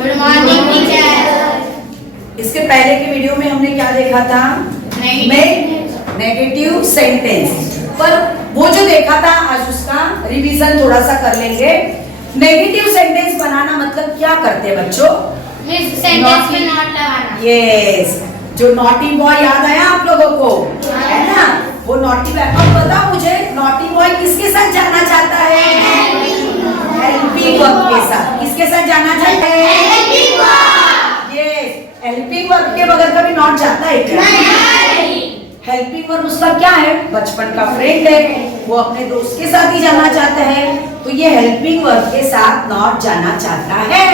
Good morning teacher. इसके पहले के वीडियो में हमने क्या देखा था? Negative sentence. पर वो जो देखा था आज उसका रिवीजन थोड़ा सा कर लेंगे। नेगेटिव सेंटेंस बनाना मतलब क्या करते हैं बच्चों? सेंटेंस में नॉट लगाना। यस, जो नॉटी बॉय याद आया आप लोगों को, है ना? वो नॉटी बॉय। अब बताओ मुझे, नॉटी बॉय किसके साथ जाना चाहता है? हेल्पिंग वर्ब के साथ। किसके साथ जाना चाहता है? Helping verb. Yes, helping verb के बगैर कभी नॉट जाता है क्या? नहीं। हेल्पिंग वर्ब उसका क्या है? बचपन का फ्रेंड है, वो अपने दोस्त के साथ ही जाना चाहता है, तो ये हेल्पिंग वर्ब के साथ नॉट जाना चाहता है।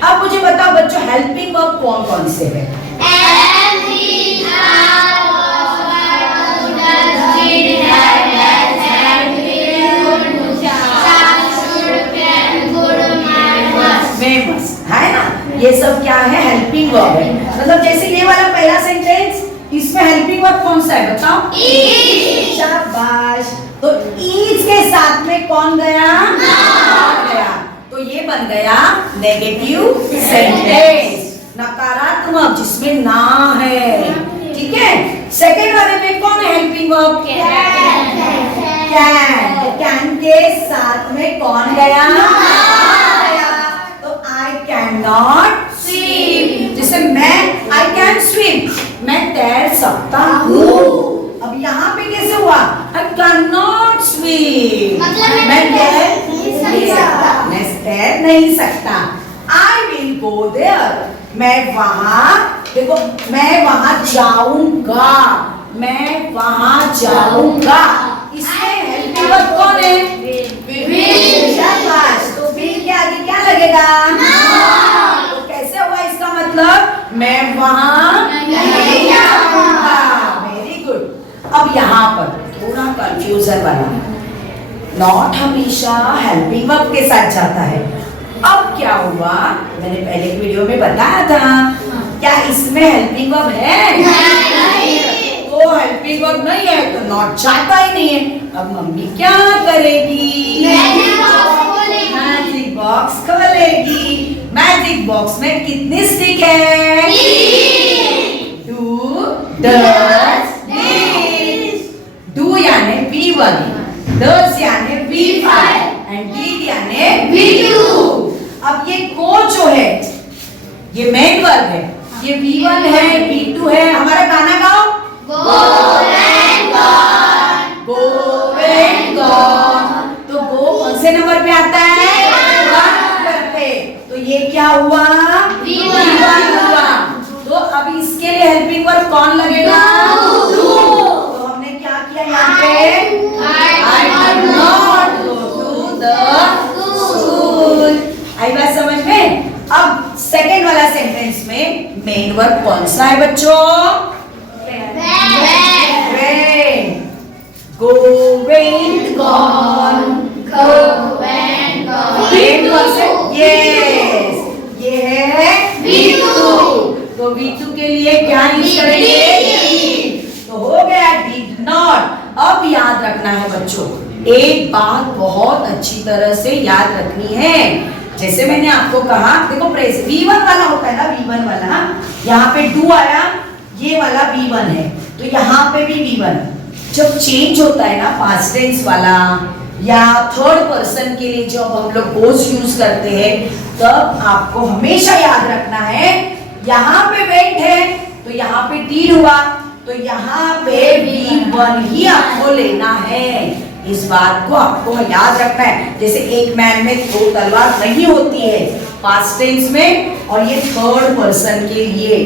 अब मुझे बताओ बच्चों, हेल्पिंग वर्ब कौन कौन से है? है ना? ये सब क्या है? हेल्पिंग वर्ब है। मतलब जैसे ये वाला पहला सेंटेंस, इसमें हेल्पिंग वर्ब कौन सा है बताओ? इज। शाबाश। तो इज के साथ में कौन गया? नॉट गया। तो ये बन गया नेगेटिव सेंटेंस, नकारात्मक, जिसमें ना है। ठीक है। सेकंड वाले में कौन है हेल्पिंग वर्ब? कैन। कैन के साथ में कौन गया? Can not swim. जैसे मैं, आई कैन स्विम, मैं तैर सकता हूँ। अब यहाँ पे कैसे हुआ? आई कैन नॉट स्विम, मैं तैर नहीं सकता। आई विल गो देयर, मैं वहां, देखो मैं वहां जाऊंगा, मैं वहां जाऊंगा। इसमें हेल्पिंग वर्ब कौन है? विल। शाबाश। तो विल के आगे क्या लगेगा? तो कैसे हुआ इसका मतलब? मैं वहां नहीं जाऊंगा। Very good. अब यहाँ पर थोड़ा कंफ्यूजन वाला, नॉट हमेशा हेल्पिंग वर्ब के साथ जाता है। अब क्या हुआ? मैंने पहले की वीडियो में बताया था, क्या इसमें हेल्पिंग वर्ब है? नहीं। तो हेल्पिंग वर्ब नहीं है तो नॉट जाता ही नहीं है। अब मम्मी क्या करेगी? मैजिक बॉक्स खोलेगी। मैजिक बॉक्स में कितनी स्टिक है? 2 does this। do यानी V1, does यानी V5 and did यानी V2। अब ये go जो है, ये मेन वर्ब है, ये V1 है, V2 है। हमारा गाना गाओ। Go and gone, go and gone। तो go कौन से नंबर पे आता है? 1 नंबर पे। तो ये क्या हुआ? V1 हुआ। तो अब इसके लिए हेल्पिंग वर्ब कौन लगेगा? तो हमने क्या किया यहाँ पे? I did not go to the school। आई बात समझ में? अब सेकेंड वाला सेंटेंस में मेन वर्ब कौन सा है बच्चों? Went। Go went gone, go and gone। went कौन से? Yes, ये है V2। तो V2 के लिए क्या यूज करेंगे? तो हो गया did not। अब याद रखना है बच्चों, एक बात बहुत अच्छी तरह से याद रखनी है। जैसे मैंने आपको कहा, देखो प्रेस V1 वाला होता है ना, V1 वाला, यहाँ पे do आया, ये वाला V1 है, तो यहाँ पे भी V1। जब चेंज होता है ना पास्ट टेंस वाला या थर्ड पर्सन के लिए जब हम लोग गोस यूज करते हैं, तब आपको हमेशा याद रखना है, यहाँ पे वेंट है तो यहाँ पे डीड हुआ, तो यहाँ पे V1 ही आपको लेना है। इस बात को आपको याद रखना है। जैसे एक मैन में 2 तलवार नहीं होती है पास्ट टेंस में, और ये थर्ड पर्सन के लिए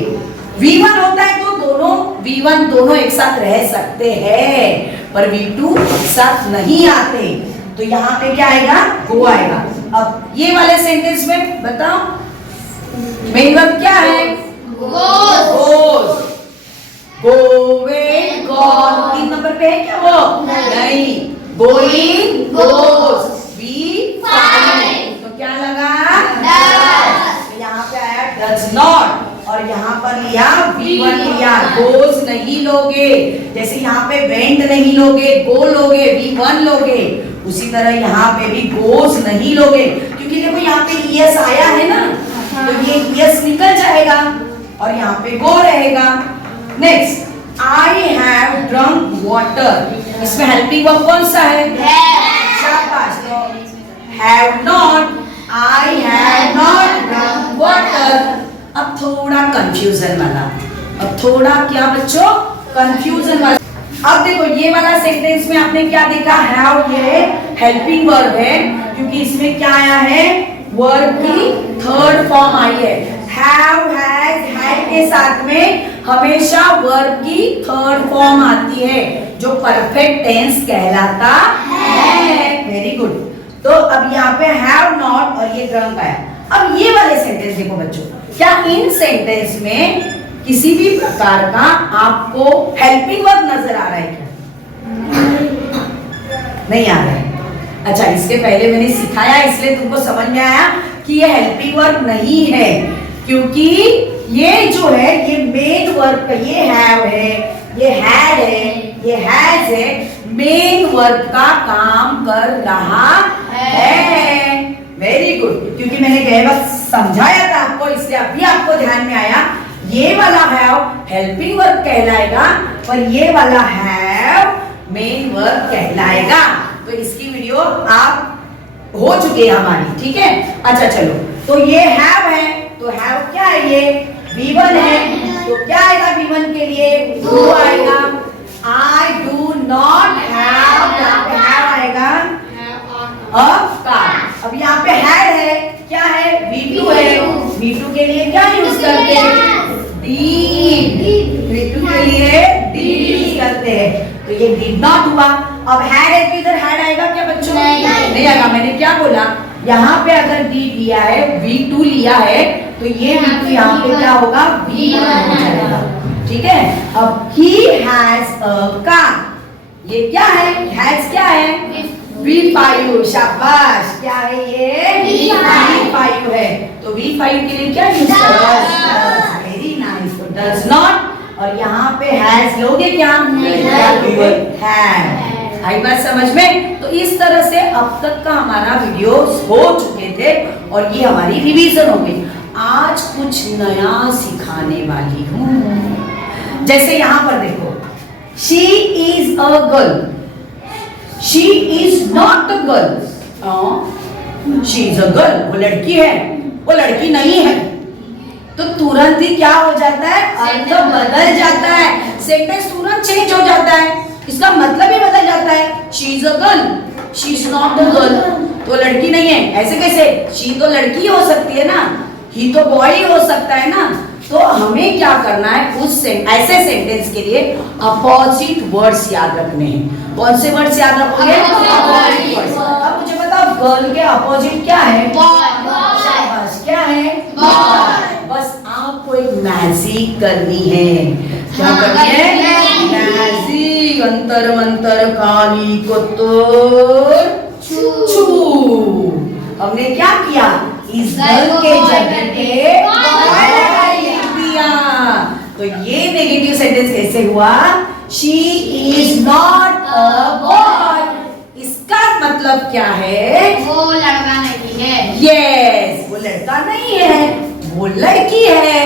V1 होता है तो दोनों V1 दोनों एक साथ रह सकते हैं, पर V2 एक साथ नहीं आते। तो यहाँ पे क्या आएगा? गो आएगा। अब ये वाले सेंटेंस में बताओ मेन वर्ब क्या है? गोस। Going, gone. 3 नंबर पे है क्या वो? नहीं। गोइंग, गोस। V5। तो क्या लगा? does। यहाँ पे आया does not, और यहाँ पर लिया V1 लिया, गोज नहीं लोगे। जैसे यहाँ पे वेंट नहीं लोगे, गो लोगे, V1 लोगे, उसी तरह यहाँ पे भी गोज नहीं लोगे, क्योंकि देखो यहाँ पे ES आया है ना, तो ये और यहाँ पे गो रहेगा। Next, I have drunk water, इसमें हेल्पिंग वर्ब कौन सा है? शाबाश। तो have not, I have not drunk water. अब थोड़ा कंफ्यूजन वाला, अब थोड़ा क्या बच्चों, कंफ्यूजन वाला। अब देखो ये वाला सेंटेंस में आपने क्या देखा, हैव ये हेल्पिंग वर्ब है, क्योंकि इसमें क्या आया है, वर्ब की थर्ड फॉर्म आई है। हैव, हैज, हैड के साथ में हमेशा वर्ब की थर्ड फॉर्म आती है, जो परफेक्ट टेंस कहलाता है। Very good. तो अब यहाँ पे हैव नॉट और ये ड्रंक आया। अब ये वाले सेंटेंस देखो बच्चों, क्या इन सेंटेंस में किसी भी प्रकार का आपको हेल्पिंग वर्ब नजर आ रहा है क्या? नहीं आ रहा है। अच्छा, इसके पहले मैंने सिखाया इसलिए तुमको समझ में आया कि ये हेल्पिंग वर्ब नहीं है, क्योंकि ये जो है ये मेन वर्ब का, ये हैव है, ये हैड है, ये हैज है, मेन वर्ब का काम कर रहा है। Very good. क्योंकि मैंने गए वक्त समझाया था आपको, इसलिए अभी आपको ध्यान में आया। ये वाला हैव हेल्पिंग वर्ब कहलाएगा, पर ये वाला हैव मेन वर्ब कहलाएगा। तो इसकी वीडियो आप हो चुकी है हमारी, ठीक है। अच्छा चलो, तो ये हैव है, तो हैव क्या है, ये V1 है, तो क्या आएगा V1 के लिए, डू आएगा। I do not have, have आएगा अब यहाँ पे हैड है, क्या है, V2 है, V2 के लिए क्या यूज करते हैं, did, V2 के लिए did यूज करते हैं। तो ये did not हुआ। अब हैड है तो इधर हैड आएगा क्या बच्चों? नहीं आएगा। मैंने क्या बोला, यहाँ पे अगर did लिया है, V2 लिया है, तो ये V2 यहाँ पे क्या होगा, V1 हो जाएगा। ठीक है। अब he has a car, ये क्या है, has क्या है, V5, शाबाश। क्या है ये, V5 है, तो V5 के लिए क्या यूज करोगे, वेरी नाइस। तो डज नॉट, और यहाँ पे हैज लोगे क्या, हैव। आई बात समझ में? तो इस तरह से अब तक का हमारा वीडियो हो चुके थे और ये हमारी रिवीजन हो गई। आज कुछ नया सिखाने वाली हूँ। जैसे यहाँ पर देखो, she is a girl, She is not a girl. She is a girl. वो लड़की है, वो लड़की नहीं है। तो तुरंत ही क्या हो जाता है, अर्थ बदल जाता है, सेंटेंस तुरंत चेंज हो जाता है, इसका मतलब ही बदल जाता है। She is a girl, she is not a girl. तो लड़की नहीं है, ऐसे कैसे, she तो लड़की हो सकती है ना, he तो बॉय हो सकता है ना। तो हमें क्या करना है, उस ऐसे सेंटेंस के लिए अपोजिट वर्ड्स याद रखने हैं। कौन से वर्ड्स याद रखोगे, अपोजिट वर्ड्स। अब मुझे बताओ, गर्ल के अपोजिट क्या है, शाबाश, क्या है, बस आपको एक मैजिक करनी है। क्या करनी है, मैजिक। अंतर मंतर काली को तो छू। हमने क्या किया, इस गर्ल के जगह पे तो ये नेगेटिव सेंटेंस कैसे हुआ, she is not a boy. इसका मतलब क्या है, वो लड़का नहीं है। यस, वो लड़का नहीं है, वो लड़की है।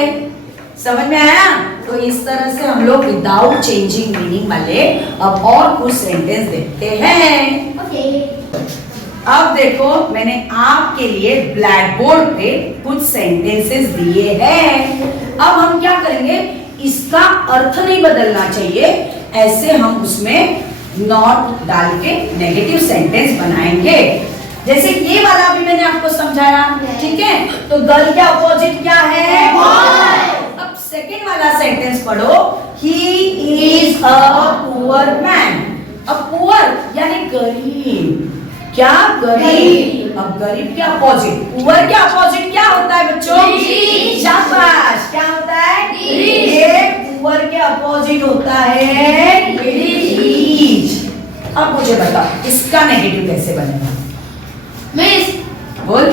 समझ में आया? तो इस तरह से हम लोग विदाउट चेंजिंग मीनिंग वाले अब और कुछ सेंटेंस देखते हैं। अब देखो, मैंने आपके लिए ब्लैक बोर्ड पे कुछ सेंटेंसेस दिए हैं। अब हम क्या करेंगे, इसका अर्थ नहीं बदलना चाहिए, ऐसे हम उसमें नॉट डाल के नेगेटिव सेंटेंस बनाएंगे। जैसे ये वाला भी मैंने आपको समझाया, ठीक है। तो गर्ल के अपोजिट क्या है, बॉय। अब सेकंड वाला सेंटेंस पढ़ो, he is a poor man. अब पुअर यानी गरीब, क्या, गरीब। अब गरीब के अपोजिट, पुअर के अपोजिट क्या होता है बच्चों, शाबाश, क्या होता है, ये पुअर के अपोजिट होता है रिच। अब मुझे बताओ इसका नेगेटिव कैसे बनेगा, मिस, बोल,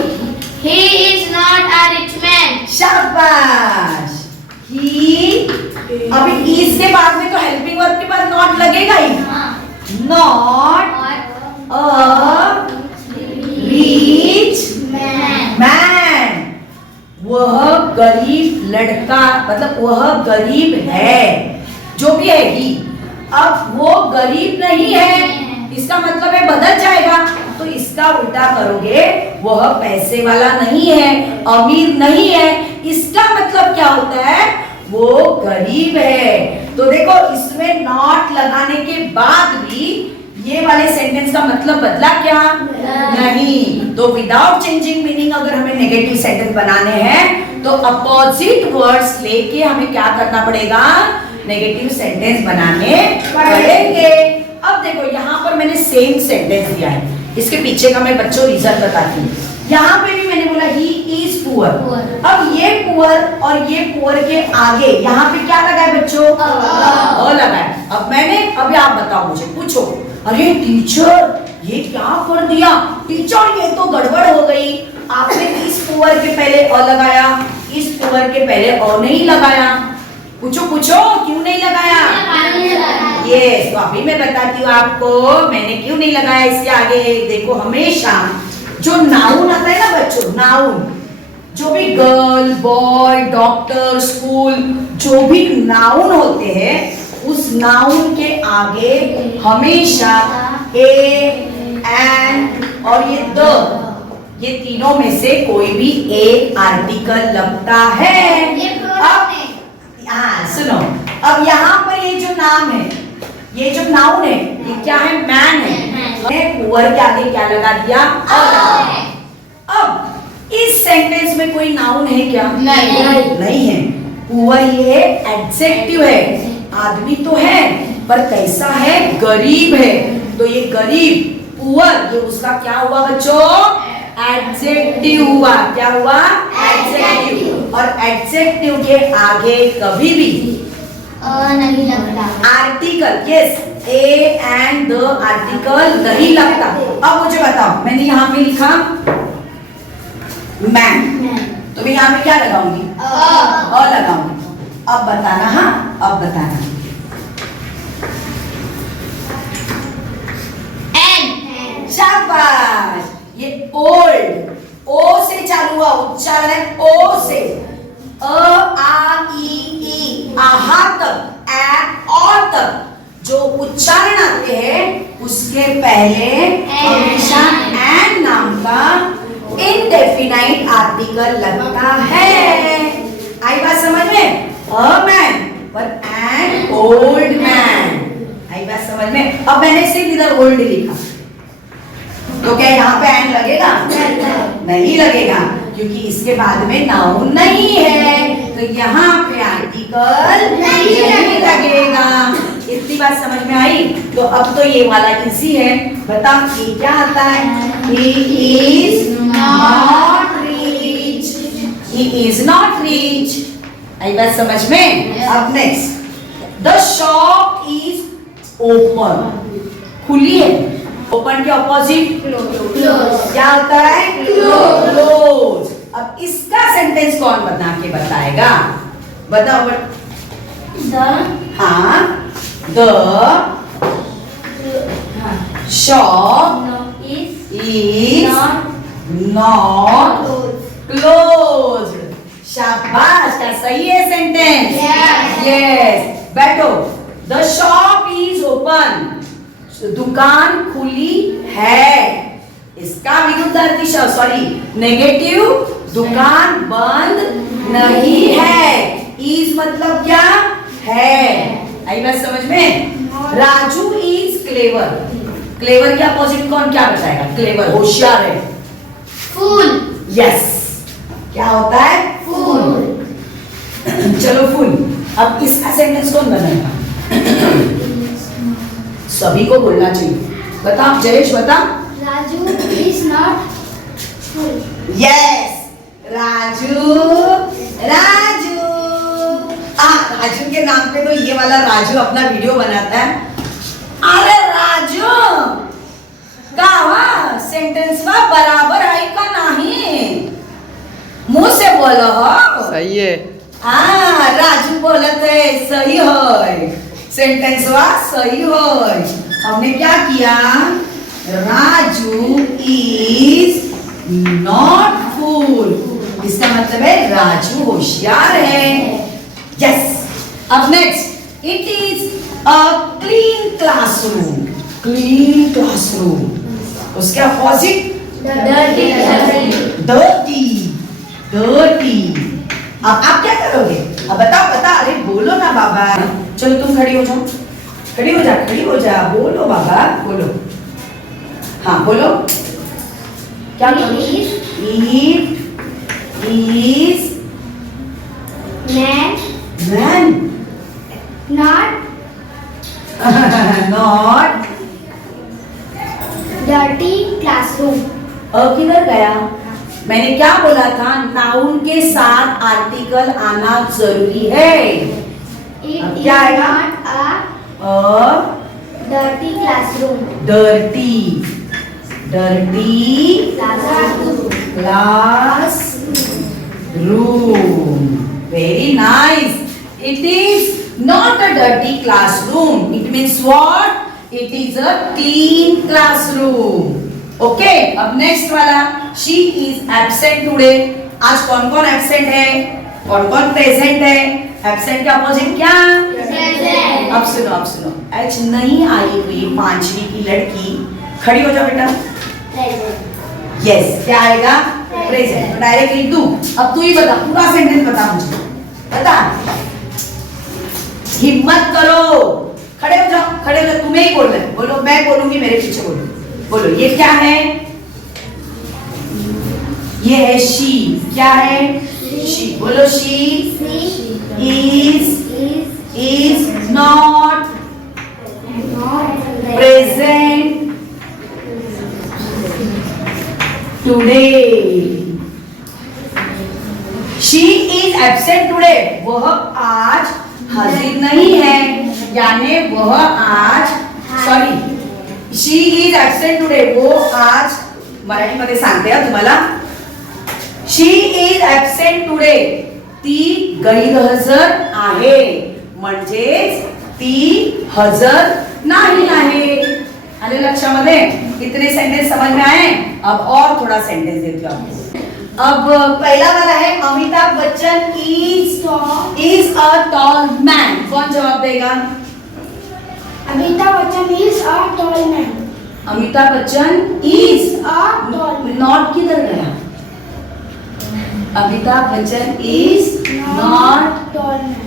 he is not a rich man. शाबाश। ही, अभी इज के बाद में तो हेल्पिंग वर्ब के बाद नॉट लगेगा ही, नॉट a rich man. वह गरीब लड़का, मतलब वह गरीब है, जो भी है ही। अब वो गरीब नहीं है, इसका मतलब है बदल जाएगा, तो इसका उल्टा करोगे, वह पैसे वाला नहीं है, अमीर नहीं है, इसका मतलब क्या होता है, वो गरीब है। तो देखो इसमें नॉट लगाने के बाद भी ये वाले सेंटेंस का मतलब बदला क्या? नहीं। तो विदाउट चेंजिंग मीनिंग अगर हमें नेगेटिव सेंटेंस बनाने हैं तो अपोजिट वर्ड्स लेके हमें क्या करना पड़ेगा? नेगेटिव सेंटेंस बनाने पड़ेंगे। अब देखो यहाँ पर मैंने सेम सेंटेंस दिया है, इसके पीछे का मैं बच्चों रीजन बताती हूँ। यहाँ पे भी मैंने बोला ही इज पुअर। अब ये पुअर और ये पुअर के आगे यहाँ पे क्या लगा है बच्चों? अ लगा है। अब मैंने, अभी आप बताओ मुझे, पूछो, अरे टीचर ये क्या कर दिया? टीचर ये तो गड़बड़ हो गई, आपने इस पुअर के पहले अ लगाया, इस पुअर के पहले अ नहीं लगाया। पूछो पूछो, क्यों नहीं लगाया? यस, तो अभी मैं बताती हूँ आपको मैंने क्यों नहीं लगाया इसके आगे। देखो हमेशा जो नाउन आता है ना बच्चों, नाउन, जो भी गर्ल, बॉय, डॉक्टर, स्कूल, जो भी नाउन होते हैं, उस नाउन के आगे हमेशा ए, एन और ये द, ये तीनों में से कोई भी एक आर्टिकल लगता है। अब हाँ सुनो, अब यहाँ पर ये जो नाम है, ये जो नाउन है, ये क्या है? मैन है। पुअर के आगे क्या लगा दिया? अब इस सेंटेंस में कोई नाउन है क्या? नहीं है। पुअर ये एडजेक्टिव है, आदमी तो है पर कैसा है? गरीब है। तो ये गरीब, पुअर, ये उसका क्या हुआ बच्चों? एडजेक्टिव हुआ। क्या हुआ? एडजेक्टिव। और एडजेक्टिव के आगे कभी भी नहीं लगता article, yes, A and the article नहीं लगता। अब मुझे बताओ, मैंने यहाँ पे लिखा मैन, तो मैं यहाँ पे क्या लगाऊंगी? अ लगाऊंगी। अब बताना, हाँ अब बताना। शाबाश। ये ओल्ड, ओ से चालू हुआ उच्चारण है, ओ से, अ आ ई आहा तक, ए और तक जो उच्चारण आते हैं उसके पहले हमेशा एन नाम का इनडेफिनाइट आर्टिकल लगता है। आई बात समझ में? अ मैन पर एन ओल्ड मैन। आई बात समझ में? अब मैंने सिर्फ इधर ओल्ड लिखा, तो क्या यहाँ पे एन लगेगा? नहीं लगेगा, क्योंकि इसके बाद में नाउन नहीं है, तो यहाँ पे आर्टिकल नहीं लगेगा। इतनी बात समझ में आई? तो अब तो ये वाला इजी है। बताओ ये क्या आता है? He is not rich. He is not rich. आई बात समझ में? अब next, the shop is open. खुली है। ओपन के ऑपोजिट क्या होता है? क्लोज। अब इसका सेंटेंस कौन बना के बताएगा? बताओ। हाँ, the shop is not closed. शाबाश, क्या सही है सेंटेंस? यस। बैठो। The shop is open. दुकान खुली है। इसका विरुद्धार्थी शब्द, सॉरी नेगेटिव, दुकान बंद नहीं है। इज मतलब क्या है? आई बात समझ में? Raju is clever. क्लेवर के अपोजिट कौन क्या बताएगा? क्लेवर, होशियार है। फूल। यस, क्या होता है? फूल। चलो फूल। अब इसका सेंटेंस कौन बनाएगा? सभी को बोलना चाहिए। बता जयेश, बता। Raju is not fool. Yes, Raju, Raju. Raju के नाम पे तो ये वाला राजू अपना वीडियो बनाता है। अरे राजू का सेंटेंस का बराबर है का नहीं? मुंह से बोलो हो। सही है। हाँ, राजू बोलत है सही है, सेंटेंस वा सही है। हमने क्या किया? Raju is not fool. इसका मतलब है राजू होशियार है। यस। अब next, it is a clean classroom. Clean classroom, उसके opposite Dirty classroom. Dirty. Dirty. अब आप क्या करोगे? अब बताओ बता, अरे बोलो ना बाबा। चलो तुम खड़ी हो जाओ, खड़ी हो जा, खड़ी हो जा, बोलो बाबा, बोलो। हाँ बोलो, क्या करो? It is Man man not not dirty classroom. किधर गया? मैंने क्या बोला था? नाउन के साथ आर्टिकल आना जरूरी है। It अब is क्या आएगा? not a dirty classroom. Dirty. Dirty Classroom. Class room. Very nice. It is not a dirty classroom. It means what? It is a clean classroom. Okay. अब next वाला, she is absent today. आज कौन कौन absent है? कौन कौन present है? Absent के opposite क्या? Present. अब सुनो, अब सुनो। आज नहीं आई हुई 5वीं की लड़की, खड़ी हो जाओ बेटा। Present. यस, क्या आएगा? प्रेजेंट। तो डायरेक्ट लिख दूं? अब तू ही बता, पूरा सेंटेंस बता मुझे, बता। हिम्मत करो, खड़े हो जाओ, खड़े हो जाओ, तुम्हें ही बोलना है। बोलो, मैं बोलूंगी, मेरे पीछे बोलो। बोलो, ये क्या है? ये है शी। क्या है? शी। बोलो, she is not present today. She is absent today. वह आज हाजिर नहीं है, यानी वह आज, sorry, she is absent today. वो आज, मराठीमध्ये सांगते हा तुम्हाला, she is absent today. ती गैरहजर आहे, म्हणजेच ती हजर नाही आहे। आले लक्षामध्ये? इतने सेंटेंस समझ में आए? अब और थोड़ा सेंटेंस देती हूँ आपको। अब पहला वाला है, Amitabh Bachchan is a tall man. कौन जवाब देगा? Amitabh Bachchan is a tall man. Amitabh Bachchan is A tall man. not किधर गया? Amitabh Bachchan is not tall man.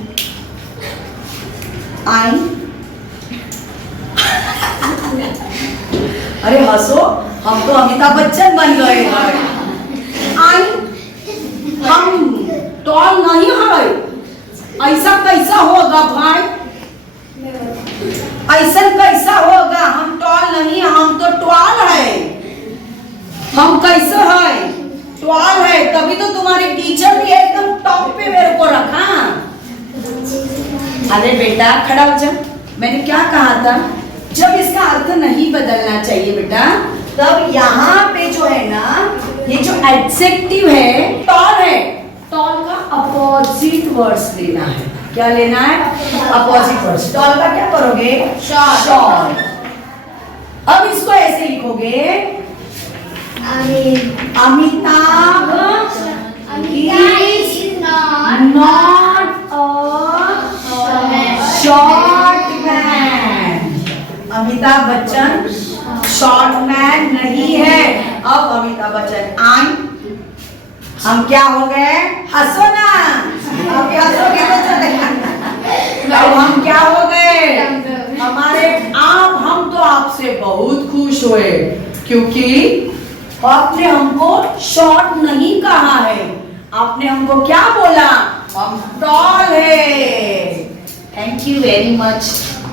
आई। अरे हंसो, हम तो अमिताभ बच्चन बन गए हैं। आई, हम टॉल नहीं है। ऐसा कैसा होगा भाई? ऐसा कैसा होगा? हम टॉल नहीं है, हम तो ट्वाल है। हम कैसे है? ट्वाल है, तभी तो तुम्हारे टीचर भी एकदम टॉप पे मेरे को रखा। अरे बेटा खड़ा हो जा, मैंने क्या कहा था? जब इसका अर्थ नहीं बदलना चाहिए बेटा, तब यहाँ पे जो है ना, ये जो एडजेक्टिव है, टॉल है, टॉल का अपोजिट वर्ड्स लेना है। क्या लेना है? Opposite words. टॉल का क्या करोगे? शॉर्ट। अब इसको ऐसे लिखोगे, Amitabh is not a short man. Amitabh Bachchan short man नहीं है। अब अमिताभ बच्चन आई, हम क्या हो गए? हंसो ना, अब हंसोगे तो चलेगा। अब हम क्या हो गए? हमारे आप, हम तो आपसे बहुत खुश हुए, क्योंकि आपने हमको शॉर्ट नहीं कहा है, आपने हमको क्या बोला? हम टॉल है। Thank you very much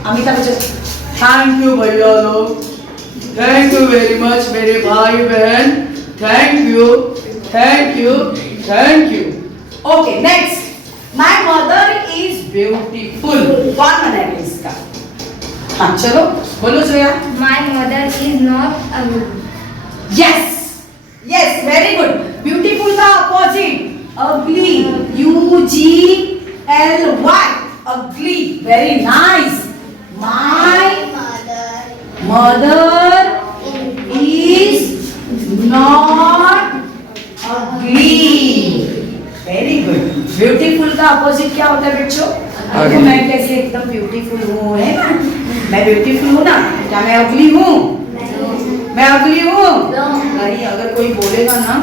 Amitabh Bachchan. Thank you भैया लोग, थैंक यू वेरी मच मेरे भाई बहन, thank you, thank you, thank you. Okay next, my mother is beautiful. कौन बनाएगा इसका? हाँ चलो बोलो Shreya. My mother is not ugly. Yes yes, very good. Beautiful का अपोजिट अगली, UGLY, अगली। Very nice. My mother is not ugly. Beautiful का अपोजिट क्या होता है बच्चों? देखो मैं कैसे एकदम ब्यूटीफुल हूँ, है ना? मैं ब्यूटीफुल हूँ ना? क्या मैं अगली हूँ? मैं अगली हूँ नहीं। अगर कोई बोलेगा ना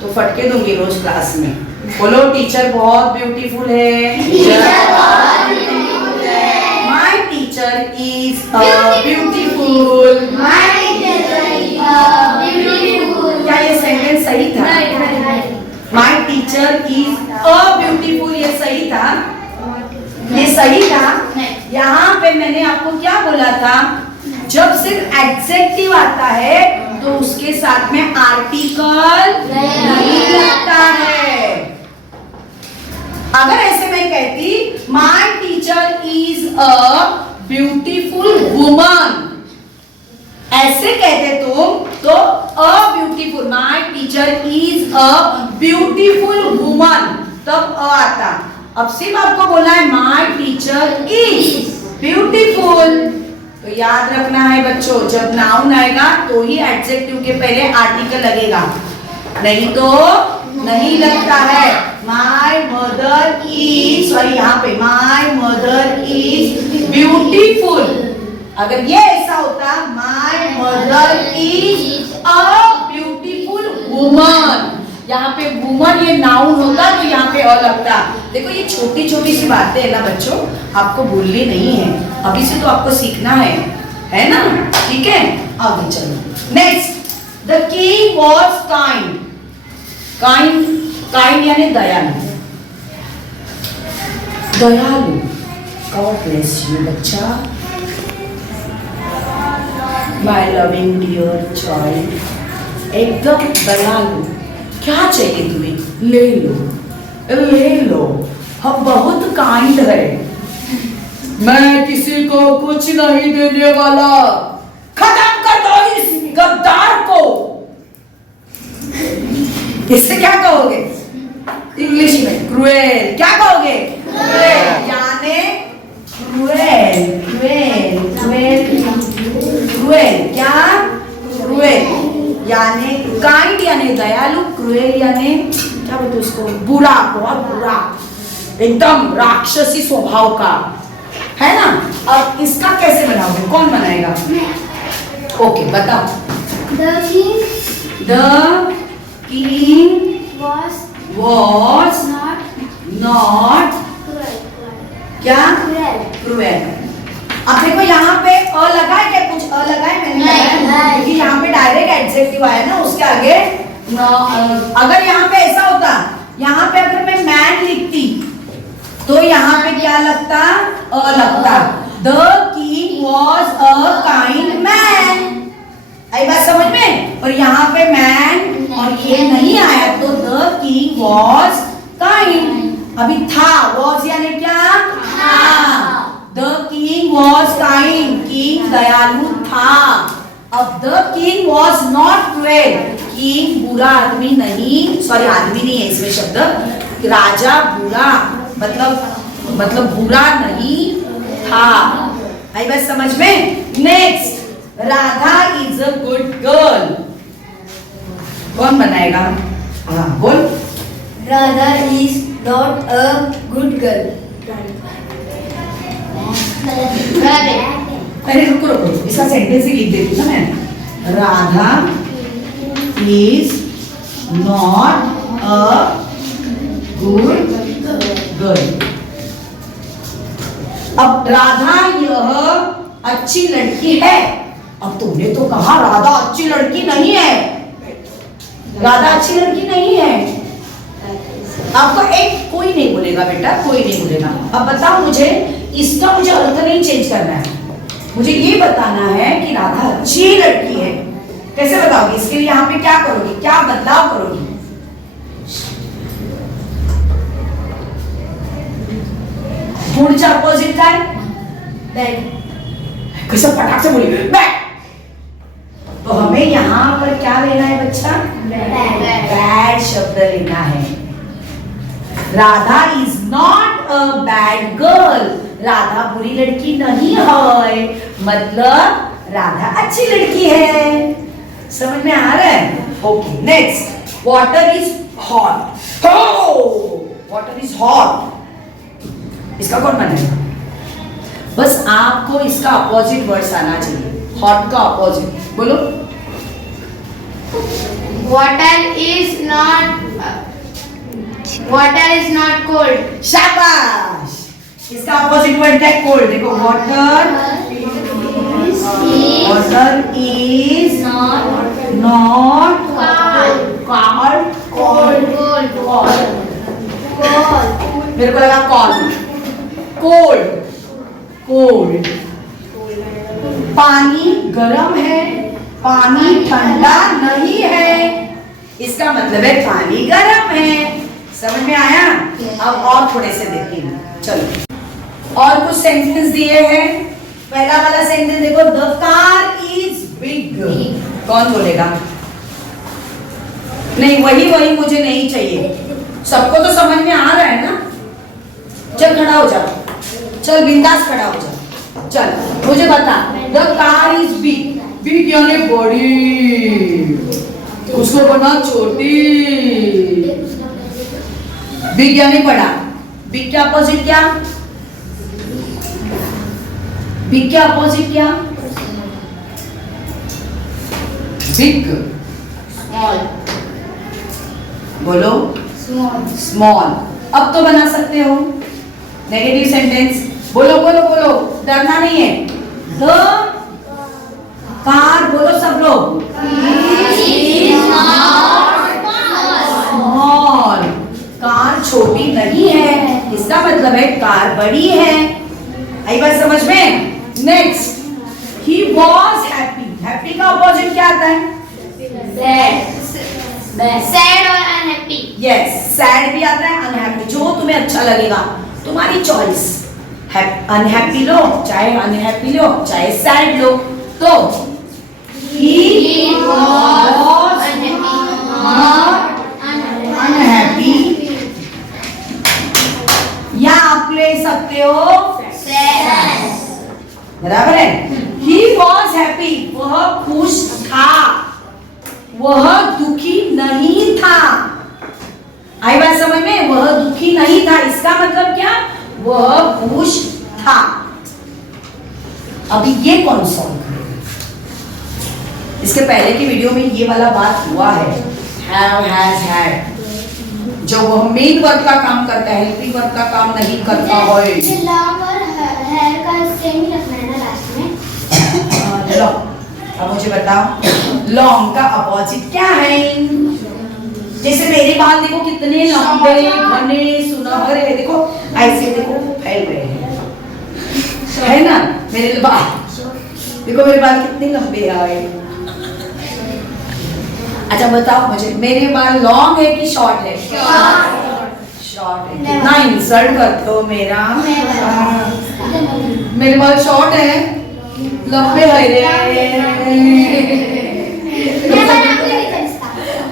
तो फटके दूंगी रोज क्लास में। बोलो टीचर बहुत ब्यूटीफुल है। My teacher is beautiful. क्या ये सेंटेंस सही था? माय टीचर इज ब्यूटीफुल, ये सही था? ये सही था? यहाँ पे मैंने आपको क्या बोला था? जब सिर्फ एडजेक्टिव आता है तो उसके साथ में आर्टिकल नहीं लगता है। अगर ऐसे मैं कहती my teacher is a beautiful woman, ऐसे कहते तुम तो a beautiful, my teacher is a beautiful woman, तब अ आता। अब सिर्फ आपको बोलना है माय टीचर इज ब्यूटीफुल। तो याद रखना है बच्चों, जब नाउन आएगा तो ही एडजेक्टिव के पहले आर्टिकल लगेगा, नहीं तो नहीं लगता है। माय मदर इज, सॉरी यहाँ पे माय मदर इज ब्यूटीफुल, अगर ये ऐसा होता my mother is a beautiful woman, यहाँ पे वुमन ये नाउन होता तो यहाँ पे अ लगता। देखो ये छोटी छोटी सी बातें है ना बच्चों, आपको भूलनी नहीं है, अभी से तो आपको सीखना है ना? ठीक है, आगे चलो। Next, the king was kind. Kind यानी दयालु। दयालु, गॉड ब्लेस यू बच्चा, माय लविंग डियर चाइल्ड, एकदम दयालु। क्या चाहिए तुम्हें? ले लो, हम बहुत काइंड है, मैं किसी को कुछ नहीं देने वाला, खत्म कर दो इस गद्दार को। इससे क्या कहोगे इंग्लिश में? क्रूएल। क्या कहोगे? क्रूएल यानी क्रूएल, क्या? क्रूएल यानी काइंड यानी दयालु, क्रूएल यानी क्या बोलते उसको? बुरा, बहुत बुरा, एकदम राक्षसी स्वभाव का, है ना? अब इसका कैसे बनाओगे? कौन बनाएगा? ओके बताओ। The king was not क्या? क्रूएल। अब देखो यहाँ पे अ लगा है क्या? कुछ अ लगा है? मैंने क्योंकि यहाँ पे डायरेक्ट एडजेक्टिव आया ना, उसके आगे अगर यहाँ पे ऐसा होता, यहाँ पे अगर मैं मैन लिखती तो यहाँ पे क्या लगता? अ लगता। The king was a kind man, आई बात समझ में? और यहाँ पे मैन और ये नहीं आया तो द किंग वॉज काइंड। अभी था, वॉज यानी क्या? था। The king was kind, king दयालु था। अब the king was not cruel, king बुरा आदमी नहीं, सॉरी आदमी नहीं है इसमें शब्द, राजा बुरा मतलब बुरा नहीं था। आई बात समझ में? Next, Radha is a good girl. कौन बनाएगा? हाँ बोल। Radha is not a good girl. अरे रुको, इसका सेंटेंस ही लिख देती ना मैं। Radha is not a good girl. अब राधा यह अच्छी लड़की है। अब तुमने तो कहा राधा अच्छी लड़की नहीं है, राधा अच्छी लड़की नहीं है। आपको एक कोई नहीं बोलेगा बेटा, कोई नहीं बोलेगा। अब बताओ मुझे, इसका मुझे अर्थ नहीं चेंज करना है, मुझे ये बताना है कि राधा अच्छी लड़की है। कैसे बताओगे? इसके लिए यहाँ पे क्या करोगे? क्या बदलाव करोगे? पुढचा अपोजिट काय? बैड। कैसे फटाक से बोलिए बैड। तो हमें यहाँ पर क्या लेना है बच्चा? बैड शब्द लेना है। Radha is not a bad girl, Radha बुरी लड़की नहीं है, मतलब राधा अच्छी लड़की है। समझ में आ रहा है? Okay next, water is hot. Water is hot, इसका कौन बनाएगा? बस आपको इसका अपोजिट वर्ड्स आना चाहिए, हॉट का अपोजिट बोलो। Water is not cold. शाबाश, इसका अपोजिट वर्ड है कोल्ड। देखो वाटर इज नॉट Cold. मेरे को लगा कॉल, कोल्ड। पानी गर्म है, पानी ठंडा नहीं है, इसका मतलब है पानी गर्म है। समझ में आया? अब और थोड़े से देखते हैं, चलो और कुछ सेंटेंस दिए हैं। पहला वाला सेंटेंस देखो, द कार इज बिग। कौन बोलेगा? नहीं, वही मुझे नहीं चाहिए। सबको तो समझ में आ रहा है ना? चल खड़ा हो जाओ, चल बिंदास खड़ा हो जाओ। चल मुझे बता, the car is big. Big यानी बड़ी, उसको बना छोटी। बिग यानी बड़ा। बिग के अपोजिट क्या? बिग के अपोजिट क्या? बिग। बोलो। स्मॉल। अब तो बना सकते हो नेगेटिव सेंटेंस। बोलो, डरना नहीं है। द कार, बोलो सब लोग। स्मॉल, कार छोटी नहीं है, इसका मतलब है कार बड़ी है। आई बात समझ में? Next, he was happy. Happy का अपोजिट क्या आता है? Sad और unhappy. यस, सैड भी आता है, अनहैप्पी, जो तुम्हें अच्छा लगेगा, तुम्हारी चॉइस। अनहैप्पी लो, चाहे अनहैप्पी लो, चाहे सैड लो। तो he was unhappy, या आप ले सकते हो Sad. बराबर है। he was happy, वह खुश था, वह दुखी नहीं था। आई बात समझ में? वह दुखी नहीं था, इसका मतलब क्या? वह खुश था। अभी ये कौन सॉल्व करेगा? इसके पहले की वीडियो में ये वाला बात हुआ है, have, has, had। जब वह मेन वर्क का काम करता है, हेल्पिंग वर्क का काम नहीं करता है। लॉन्ग और हेयर का सेम ही रखना है ना लास्ट में? चलो अब मुझे बताओ, लॉन्ग का अपोजिट क्या है? जैसे मेरे बाल देखो कितने लंबे, घने, सुनहरे, देखो ऐसे देखो फैल रहे हैं, है ना? मेरे बाल देखो, मेरे बाल कितने लंबे आए। अच्छा बताओ मुझे, मेरे बाल लॉन्ग है कि शॉर्ट है? शॉर्ट है। कितना इंसल्ट करते हो मेरा। मेरे बाल शॉर्ट है, लंबे है रे।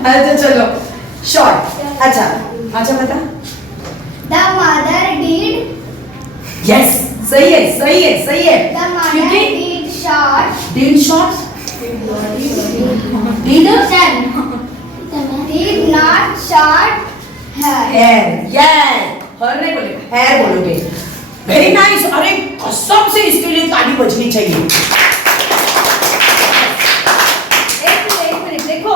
अच्छा चलो शॉर्ट। अच्छा बता। The mother did. यस, सही है। The mother did short. Did short? Did not short hair. hair? Yes. हर नहीं बोलेगा, hair बोलोगे। Very nice. अरे कसम से इसके लिए ताली बजनी चाहिए। एक मिनट देखो,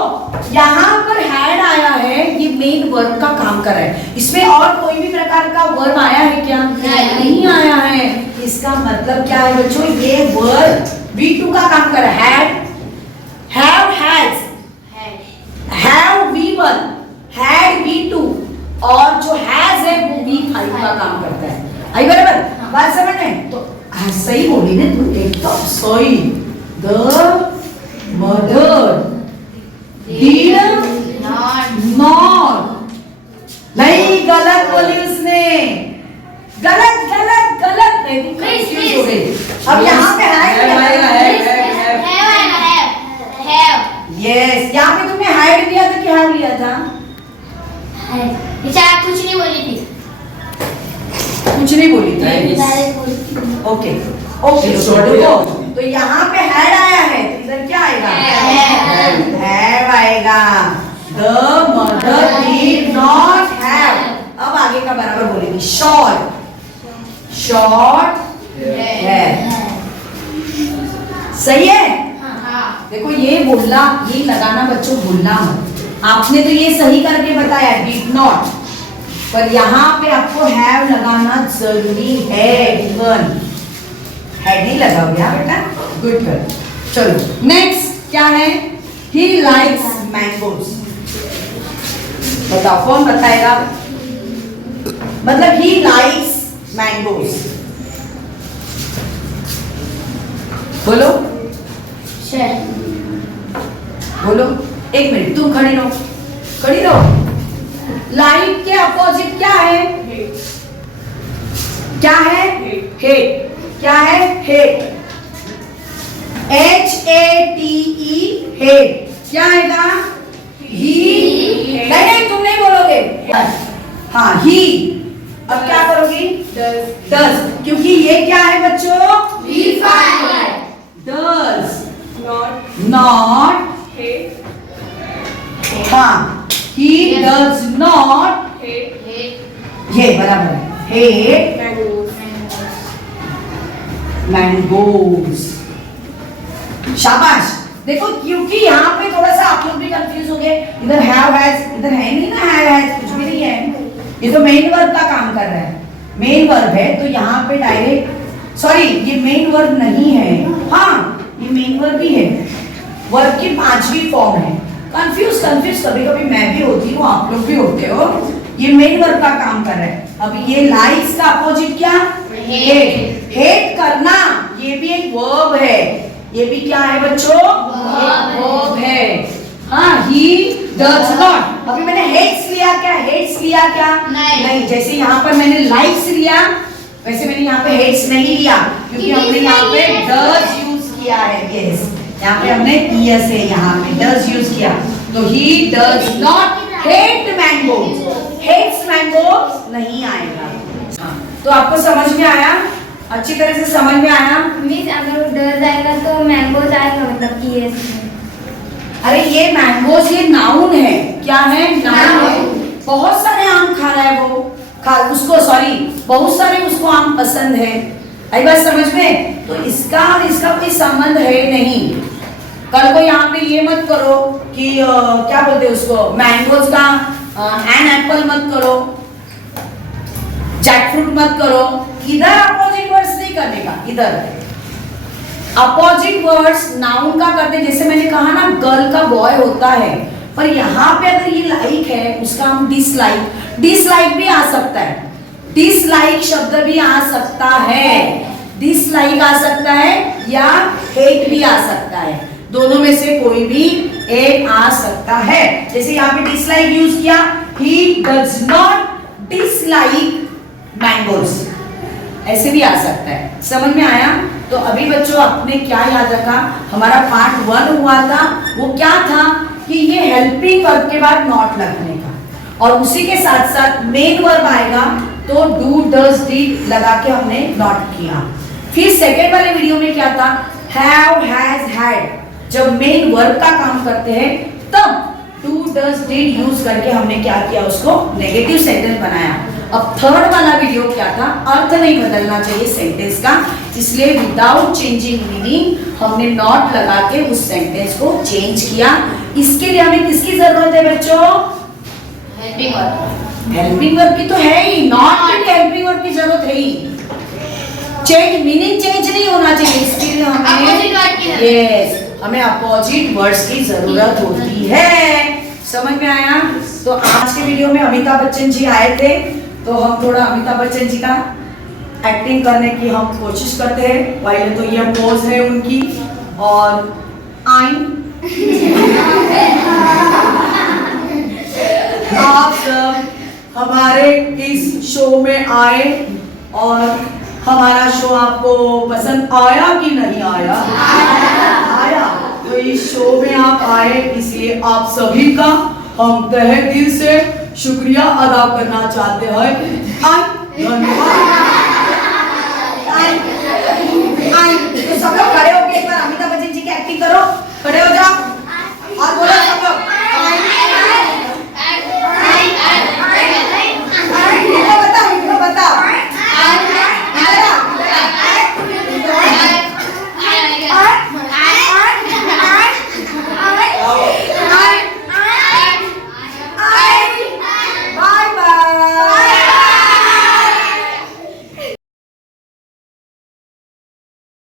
यहाँ पर हैड आया है, ये मेन वर्ब का काम कर रहा है। इसमें और कोई भी प्रकार का वर्ब आया है क्या? नहीं आया है। इसका मतलब क्या है बच्चों? ये वर्ब V2 का काम कर रहा है। Had, have, has, have V1, had V2, और जो हैज है वो V5 का काम करता है। आई बराबर? बात समझ में? तो सही बोली ना तुम, एकदम सही। The mother did not. नहीं, गलत बोली उसने। गलत नहीं, कंफ्यूज हो गई। अब यहाँ पे Have. यस, यहाँ पे तुमने हाइड लिया था कि हैव लिया था? बेचारा कुछ नहीं बोली थी। कुछ नहीं बोली थी। ओके, तो यहाँ पे हैड आया है, तो इधर क्या आएगा? हैव आएगा। The mother did not have. अब आगे का बराबर बोलेंगे, शॉर्ट शॉर्ट हेयर। सही है? देखो ये बोलना, ये लगाना बच्चों भूलना मत। आपने तो ये सही करके बताया डिड नॉट, पर यहाँ पे आपको हैव लगाना जरूरी है। इवन हैड नहीं लगा गया बेटा, गुड गर्ल। चलो नेक्स्ट क्या है? He likes mangoes. बताओ कौन बताएगा? मतलब ही लाइक्स मैंगोज, बोलो बोलो। एक मिनट तुम खड़ी रहो, खड़ी रहो। लाइक के अपोजिट क्या है? क्या है? हेट। क्या है? हेट। HATE hate. क्या आएगा? ही। नहीं तुम नहीं बोलोगे। हाँ ही। अब क्या करोगी? डज। क्योंकि ये क्या है बच्चों? डज नॉट हाँ, he does not ये बराबर है, hate मैंगोज। शाबाश। देखो क्योंकि यहाँ पे थोड़ा सा आप लोग भी कंफ्यूज हो गए, इधर हैव हैज, इधर है नहीं ना हैव हैज, कुछ भी नहीं है। ये तो मेन वर्ब का काम कर रहा है, मेन वर्ब है, तो यहाँ पे डायरेक्ट, सॉरी ये मेन वर्ब नहीं है, हाँ ये मेन वर्ब भी है, वर्ब की 5वीं फॉर्म है। कंफ्यूज कभी कभी मैं भी होती हूँ, आप लोग भी होते हो। ये मेन वर्ब का काम कर रहा है। अब ये लाइक्स का अपोजिट क्या? हेट। हेट करना ये भी एक वर्ब है, ये भी क्या है बच्चों? वर्ब है। हाँ ही डज नॉट। अभी मैंने हेट्स लिया क्या? हेट्स लिया क्या? नहीं। जैसे यहाँ पर मैंने लाइक्स लिया, वैसे मैंने यहाँ पे हेट्स नहीं लिया, क्योंकि हमने यहाँ पे डज यूज किया है। यस, यहाँ पे हमने यस है, यहाँ पे डज यूज किया, तो ही does not hate mangoes. Hates mangoes नहीं आएगा। तो आपको समझ में आया? अच्छी तरह से समझ में आया? मिस अगर डज आएगा तो मैंगोज आएगा, मतलब कि ये। अरे ये मैंगोज ये नाउन है। क्या है? नाउन है। बहुत सारे आम खा रहा है वो, उसको सॉरी बहुत सारे उसको आम पसंद है। आई बात समझ में? तो इसका और इसका कोई संबंध है नहीं। कल को यहाँ पे ये मत करो कि क्या बोलते हैं उसको, मैंगोज का एन एप्पल मत करो, जैकफ्रूट मत करो। इधर अपोजिट वर्ड्स नहीं करने का, इधर अपोजिट वर्ड्स नाउन का करते। जैसे मैंने कहा ना गर्ल का बॉय होता है, पर यहाँ पे अगर ये लाइक है उसका हम डिसलाइक, डिसलाइक भी आ सकता है, डिसलाइक शब्द भी आ सकता है, डिसलाइक आ सकता है या हेट भी आ सकता है, दोनों में से कोई भी एक आ सकता है। जैसे यहाँ पे डिसलाइक यूज किया, he does not dislike mangoes, ऐसे भी आ सकता है। समझ में आया? तो अभी बच्चों आपने क्या याद रखा? हमारा पार्ट 1 हुआ था, वो क्या था कि ये हेल्पिंग वर्ब के बाद नॉट लगने का, और उसी के साथ साथ मेन वर्ब आएगा तो डू डज डिड लगा के हमने नॉट किया। फिर सेकेंड वाले वीडियो में क्या था? Have has had. जब मेन वर्ब का काम करते हैं तब डू डज डिड यूज करके हमने क्या किया? उसको नेगेटिव सेंटेंस बनाया। अब थर्ड वाला वीडियो क्या था? अर्थ नहीं बदलना चाहिए सेंटेंस का, इसलिए विदाउट चेंजिंग मीनिंग हमने नॉट लगा के उस सेंटेंस को चेंज किया। इसके लिए हमें किसकी जरूरत है बच्चों? Helping verb. हेल्पिंग वर्ब की तो है ही, नॉट की हेल्पिंग वर्ब की जरूरत है ही। चेंज मीनिंग चेंज नहीं होना चाहिए, इसके लिए हमें यस हमें अपोजिट वर्ड्स की जरूरत होती है। समझ में आया? तो आज के वीडियो में अमिताभ बच्चन जी आए थे, तो हम थोड़ा अमिताभ बच्चन जी का एक्टिंग करने की हम कोशिश करते हैं। पहले तो ये पोज है उनकी, और आप सब हमारे इस शो में आए, और हमारा शो आपको पसंद आया कि नहीं आया? आया। तो इस शो में आप आए, इसलिए आप सभी का हम तहे दिल से शुक्रिया अदा करना चाहते हैं। धन्यवाद। तो सब लोग